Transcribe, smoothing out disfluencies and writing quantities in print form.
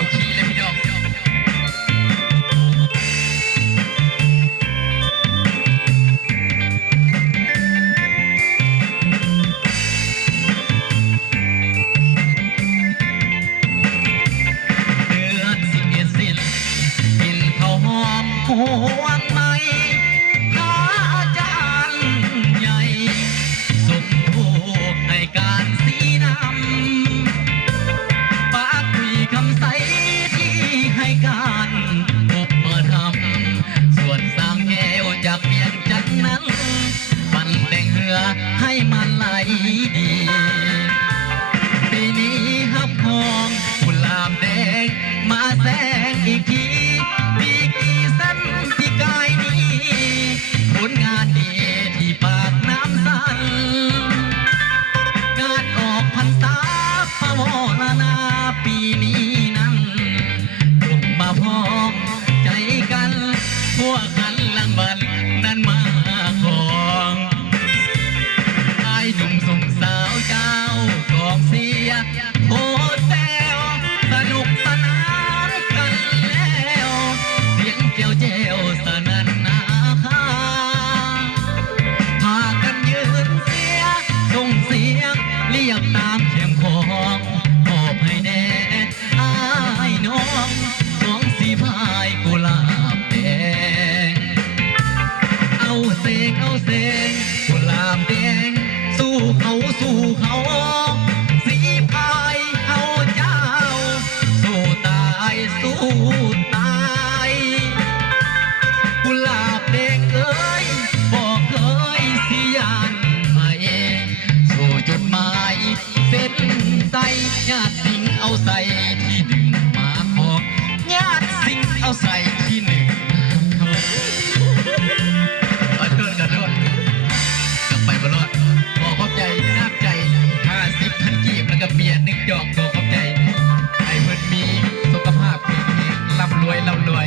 เขาขี้เลยพี่น้องเดือน11 สิ้นกินข้าวหอมหวนไหมพระอาจารย์ใหญ่สมผูกในการสีน้ำปากคุยคำใสที่ให้การพบมาทำส่วนสร้างแก้วจากเพียงจันนั้นปั่นแต่งเหือให้มันไหลดีปีนี้ฮับทองกุหลาบแดงมาแสงอีกทีปีกี่สั้นที่กายนี้ผลงานดีที่ปากน้ำสันงานออกพรรษาพระวรนาปีนี้นั้นจงมาพ้องใจกันพวกกันลังบันนั้นมาของชายหนุ่มส่งสาวเจ้ากองเสียโอ้แซวสนุกสนานกันแล้วเสียงเจียวเจียวสนั่นนาคาพากันยืนเสียส่งเสียงเรียกตามเคียงของมอบให้แน่อายน้องของสีพายกุหลาบแดงเอาเสกเอาเสกกุหลาบแดงสู้เขาสู้เขาสีพายเอาเจ้าสู้ตายสู้ตายกุหลาบแดงเอ้ยบอกเคยสิยานมาเองสู่จุดหมายเส้นใจญาติสิ่งเอาใส่ที่หนึ่งมาของญาติสิ่งเอาใส่ที่หนึ่งขอโทษขอโทษกลับไปบรอดขอขอบใจน้ำใจ50,000 กีบแล้วก็เบียร์1 จอกขอขอบใจให้เพิ่นมีสุขภาพแข็งแรงร่ำรวย